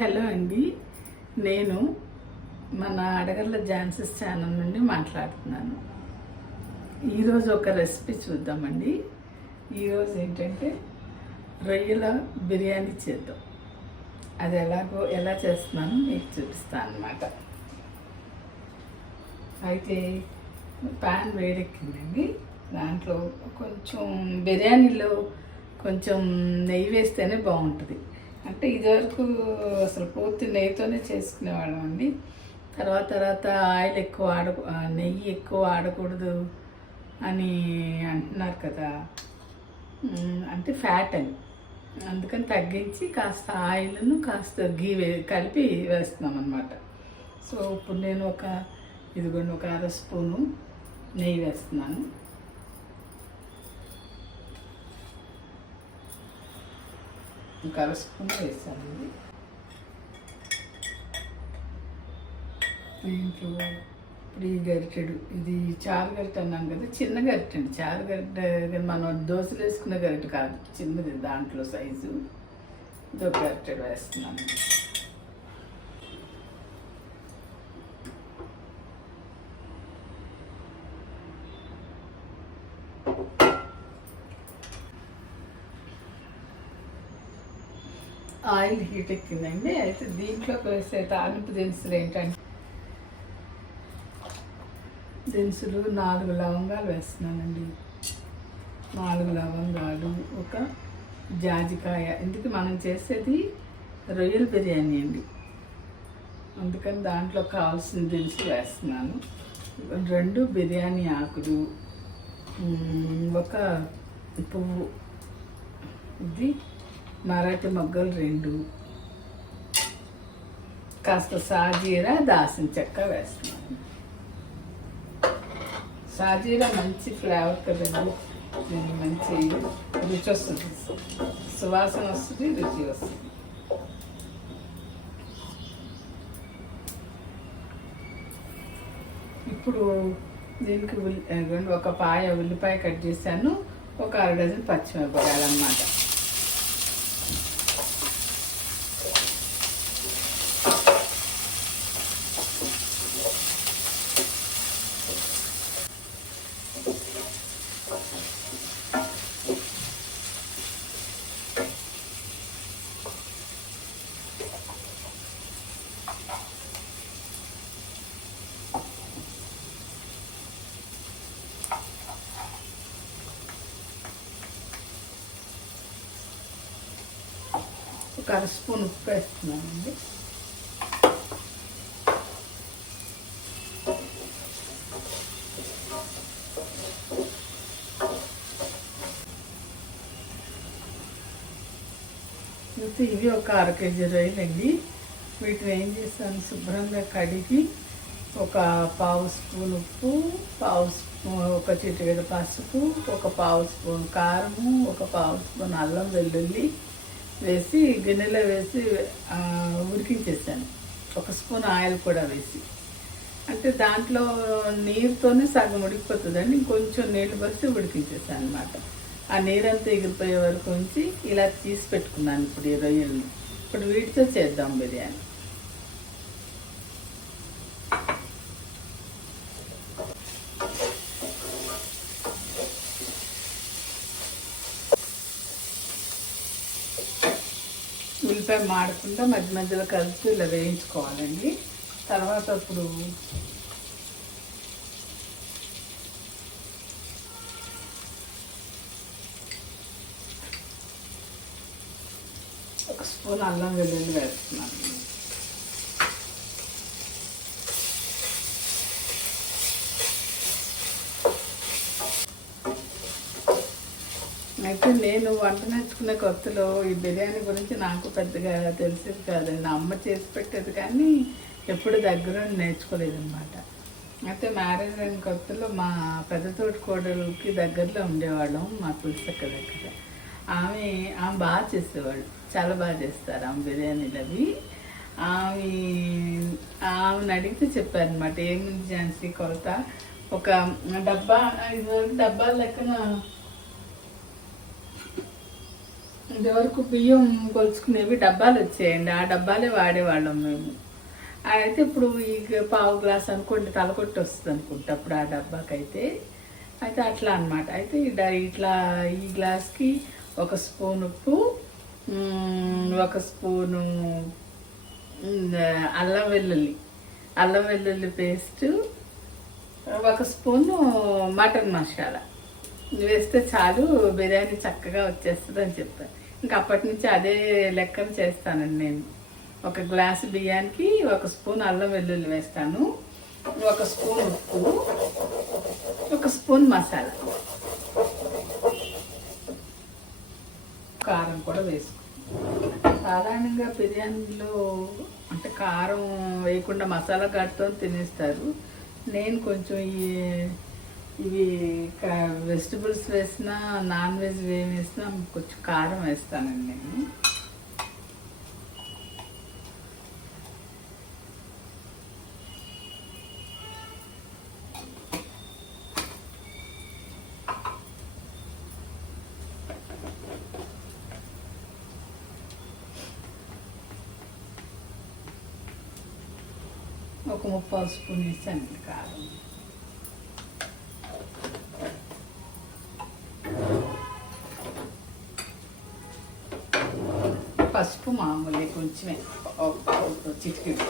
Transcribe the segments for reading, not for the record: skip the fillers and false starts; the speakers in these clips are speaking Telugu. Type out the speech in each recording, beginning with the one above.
హలో అండి, నేను మన అడగర్ల ఝాన్సీస్ ఛానల్ నుండి మాట్లాడుతున్నాను. ఈరోజు ఒక రెసిపీ చూద్దామండి. ఈరోజు ఏంటంటే రొయ్యల బిర్యానీ చేద్దాం. అది ఎలా చేస్తున్నానో మీకు చూపిస్తాను అన్నమాట. అయితే ప్యాన్ వేడెక్కిందండి. దాంట్లో కొంచెం బిర్యానీలో కొంచెం నెయ్యి వేస్తేనే బాగుంటుంది. అంటే ఇదివరకు అసలు పూర్తి నెయ్యితోనే చేసుకునేవాళ్ళం అండి. తర్వాత ఆయిల్ ఎక్కువ నెయ్యి ఎక్కువ ఆడకూడదు అని అంటున్నారు కదా, అంటే ఫ్యాట్ అని. అందుకని తగ్గించి కాస్త ఆయిల్ను కాస్త గీ కలిపి వేస్తున్నాం అన్నమాట. సో ఇప్పుడు నేను ఒక 1/2 స్పూను నెయ్యి వేస్తున్నాను. ఒక 1/2 స్పూన్ వేసానండి. దీంట్లో ఇప్పుడు ఈ గరిటెడు, ఇది చారు గరిటె అన్నాను కదా, చిన్న గరిటె అండి. చారు గరిటె మనం దోశలు వేసుకునే గరిటె కాదు, చిన్నది, దాంట్లో సైజు. ఇది ఒక గరిటెడు వేస్తున్నాను. ఆయిల్ హీట్ ఎక్కిందండి. అయితే దీంట్లోకి వేసే తాలింపు దినుసులు ఏంటంటే, 4 లవంగాలు వేస్తున్నానండి. 4 లవంగాలు, ఒక జాజికాయ. ఎందుకు మనం చేసేది రొయ్యల బిర్యానీ అండి, అందుకని దాంట్లో కావాల్సిన దినుసులు వేస్తున్నాను. 2 బిర్యానీ ఆకులు, ఒక పువ్వు, ఇది మరాఠీ మొగ్గలు 2, కాస్త సాజీరా, దాల్చిన చెక్క వేస్తున్నాను. సాజీరా మంచి ఫ్లేవర్ కదండి, దీనికి మంచి రుచి వస్తుంది, సువాసన వస్తుంది, రుచి వస్తుంది. ఇప్పుడు దీనికి ఒక ఉల్లిపాయ కట్ చేశాను, ఒక 1/2 డజన్ పచ్చిమిరపకాయలు అన్నమాట. ఒక 1/2 స్పూన్ ఉప్పు వేస్తున్నానండి. ఇవి ఒక 1/2 కేజీ రొయ్యలు అండి. వీటిని ఏం చేస్తాను, శుభ్రంగా కడిగి ఒక 1/2 స్పూన్ ఉప్పు, ఒక చిటికెడు పసుపు, ఒక 1/2 స్పూన్ కారము, ఒక 1/2 స్పూన్ అల్లం వెల్లుల్లి వేసి గిన్నెలో వేసి ఉడికించేసాను. 1 స్పూన్ ఆయిల్ కూడా వేసి, అంటే దాంట్లో నీరుతోనే సగం ఉడికిపోతుందండి. ఇంకొంచెం నీళ్ళు పోసి ఉడికించేసాను అనమాట. ఆ నీరంతా ఎగిరిపోయే వరకు ఉంచి ఇలా తీసి పెట్టుకున్నాను. ఇప్పుడు ఈ రొయ్యల్ని ఇప్పుడు వీటితో చేద్దాం బిర్యానీ. ఉల్లిపాయ మాడకుండా మధ్య మధ్యలో కలిపి ఇలా వేయించుకోవాలండి. తర్వాత ఇప్పుడు ఒక స్పూన్ అల్లం వెల్లుల్లి వేస్తున్నాను. అయితే నేను వంట నేర్చుకునే కొత్తలో ఈ బిర్యానీ గురించి నాకు పెద్దగా తెలిసేది కాదండి. నా అమ్మ చేసి పెట్టేది కానీ ఎప్పుడు దగ్గర నేర్చుకోలేదు అనమాట. అయితే మ్యారేజ్ అయిన కొత్తలో మా పెద్ద తోటి కోడలికి దగ్గరలో ఉండేవాళ్ళం, మా తులసక్క దగ్గర. ఆమె బాగా చేసేవాళ్ళు, చాలా బాగా చేస్తారు ఆమె బిర్యానీలు అవి. ఆమెను అడిగితే చెప్పారనమాట, ఏముంది ఝాన్సీ కొలత, ఒక డబ్బాల లెక్కన ఇదివరకు బియ్యం కొలుచుకునేవి డబ్బాలు వచ్చాయండి, ఆ డబ్బాలే వాడేవాళ్ళం మేము. అయితే ఇప్పుడు ఈ పావు గ్లాస్ అనుకోండి తలకొట్టి వస్తుంది అనుకుంటా అప్పుడు ఆ డబ్బాకైతే. అయితే అట్లా అనమాట. అయితే ఇట్లా ఈ గ్లాస్కి 1 స్పూన్ ఉప్పు, 1 స్పూను అల్లం వెల్లుల్లి పేస్ట్, 1 స్పూను మటన్ మసాలా వేస్తే చాలు, బిర్యానీ చక్కగా వచ్చేస్తుంది అని చెప్పాను. ఇంకా అప్పటి నుంచి అదే లెక్కన చేస్తానండి నేను. 1 గ్లాసు బియ్యానికి 1 స్పూన్ అల్లం వెల్లుల్లి వేస్తాను, 1 స్పూన్ ఉప్పు, 1 స్పూన్ మసాలా, కారం కూడా వేసుకుంటాం. సాధారణంగా బిర్యానీలో అంటే కారం వేయకుండా మసాలా ఘాటుతో తినేస్తారు. నేను కొంచెం ఇవి వెజిటబుల్స్ వేసినా నాన్ వెజ్ వేసినా కొంచెం కారం వేస్తానండి నేను. ఒక 3/4 స్పూన్ వేసానండి కారం. పసుపు మామూలే కొంచెమే, చిటికెడు.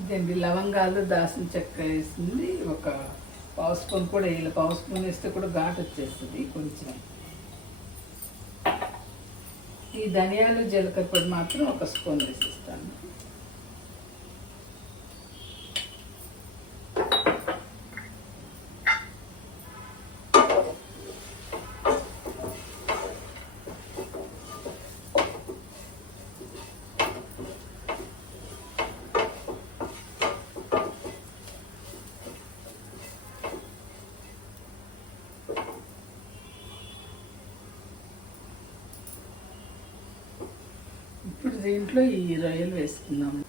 ఇదండి లవంగాలు, దాల్చిన చెక్క వేసింది. 1/2 స్పూన్ కూడా వేయాలి, 1/2 స్పూన్ వేస్తే కూడా ఘాటు వచ్చేస్తుంది కొంచెం. ఈ ధనియాలు జీలకర్ర పొడి మాత్రం 1 స్పూన్ వేసిస్తాను. ఇప్పుడు దీంట్లో ఈ రొయ్యలు వేసుకుందాము.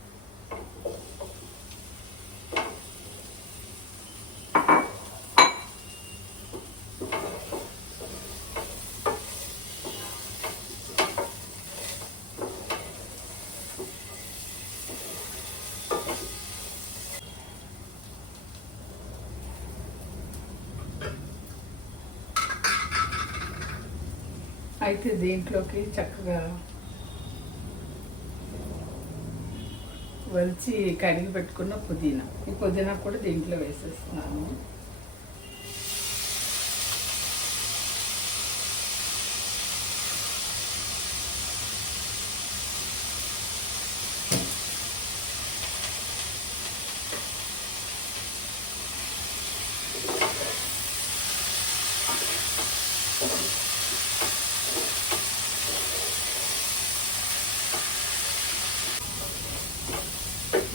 అయితే దీంట్లోకి చక్కగా వలిచి కడిగి పెట్టుకున్న పుదీనా, ఈ పుదీనా కూడా దీంట్లో వేసేస్తున్నాను.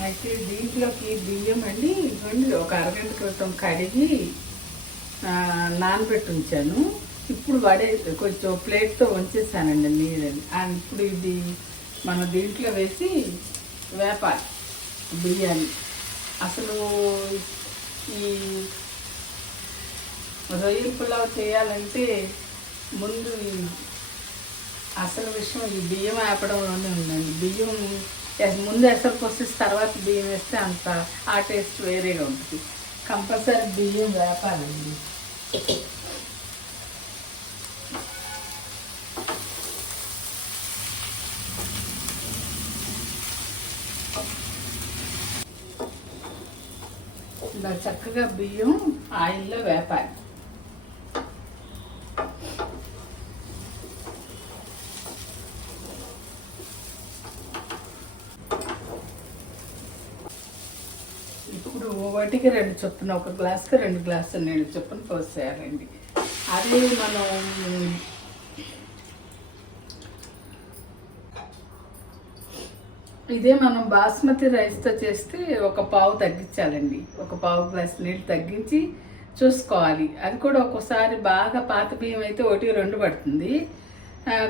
అయితే దీంట్లోకి బియ్యం అండి ఇవ్వండి 1 అరగంట క్రితం కడిగి నానబెట్టి ఉంచాను. ఇప్పుడు కొంచెం ప్లేట్తో ఉంచేసానండి నీళ్ళని. ఇప్పుడు ఇది మనం దీంట్లో వేసి వేపాలి బియ్యాన్ని. అసలు ఈ రొయ్యల పులావ్ చేయాలంటే ముందు అసలు విషయం ఈ బియ్యం వేపడంలోనే ఉందండి. బియ్యం ముందు ఎసరు పోసేసి తర్వాత బియ్యం వేస్తే అంత ఆ టేస్ట్ వేరేగా ఉంటుంది. కంపల్సరీ బియ్యం వేపాలండి. ఇలా చక్కగా బియ్యం ఆయిల్లో వేపాలి. ఇప్పుడు వాటికి 2 చొప్పున 1 గ్లాస్కి 2 గ్లాసులు నీళ్ళు చొప్పున పోసేయాలండి. అదే మనం ఇదే మనం బాస్మతి రైస్తో చేస్తే 1 పావు తగ్గించాలండి. 1 పావు గ్లాస్ నీళ్ళు తగ్గించి చూసుకోవాలి. అది కూడా ఒక్కోసారి బాగా పాత బియ్యం అయితే 1-2 పడుతుంది.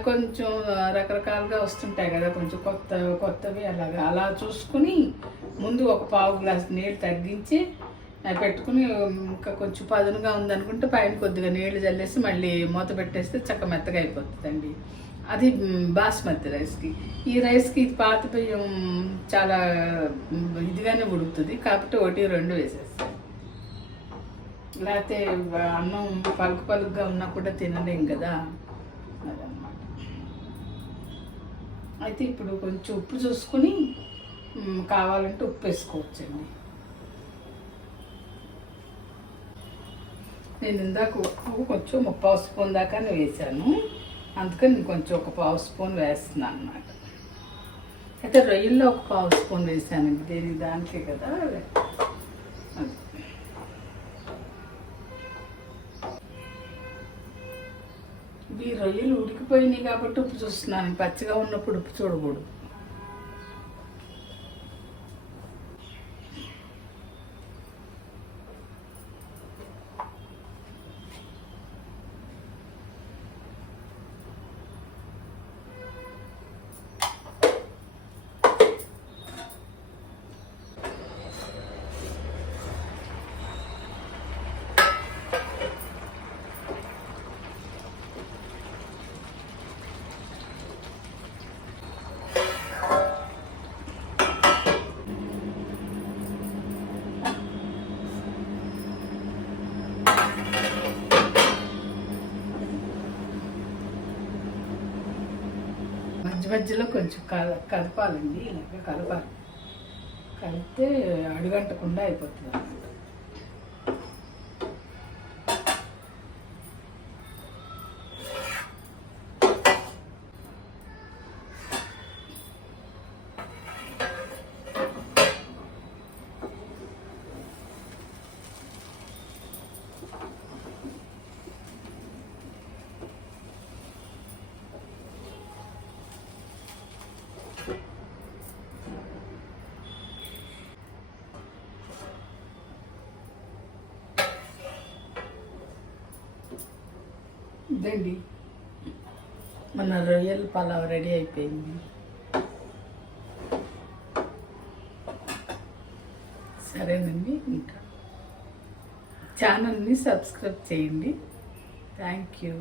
కొంచెం రకరకాలుగా వస్తుంటాయి కదా, కొంచెం కొత్తవి అలా చూసుకుని ముందు ఒక పావు గ్లాస్ నీళ్ళు తగ్గించి పెట్టుకుని, ఇంకా కొంచెం పదునుగా ఉందనుకుంటే పైన కొద్దిగా నీళ్ళు చల్లేసి మళ్ళీ మూత పెట్టేస్తే చక్క మెత్తగా అయిపోతుందండి. అది బాస్మతి రైస్కి. ఈ రైస్కి పాత బియ్యం చాలా ఇదిగానే ఉడుకుతుంది కాబట్టి 1-2 వేసేస్తాను. లేకపోతే అన్నం పలుకుగా ఉన్నా కూడా తినలేం కదా, అదనమాట. అయితే ఇప్పుడు కొంచెం ఉప్పు చూసుకుని కావాలంటే ఉప్పు వేసుకోవచ్చండి. నేను ఇందాక ఉప్పు కొంచెం 1/4 స్పూన్ దాకా వేసాను, అందుకని నేను కొంచెం 1/4 స్పూన్ వేస్తున్నాను అన్నమాట. అయితే రొయ్యల్లో 1/4 స్పూన్ వేసానండి, దానికే కదా. ఈ రొయ్యలు ఉడికిపోయినాయి కాబట్టి ఉప్పు చూస్తున్నాను, పచ్చిగా ఉన్నప్పుడు ఉప్పు చూడకూడదు. మధ్యలో కొంచెం కలపాలండి, ఇలాగ కలపాలి. కలిపితే అడుగంటకుండా అయిపోతుంది అన్నమాట. ఇదండి మన రొయ్యల పలావ్ రెడీ అయిపోయింది. సరేనండి, ఇంకా ఛానల్ని సబ్స్క్రైబ్ చేయండి. Thank you.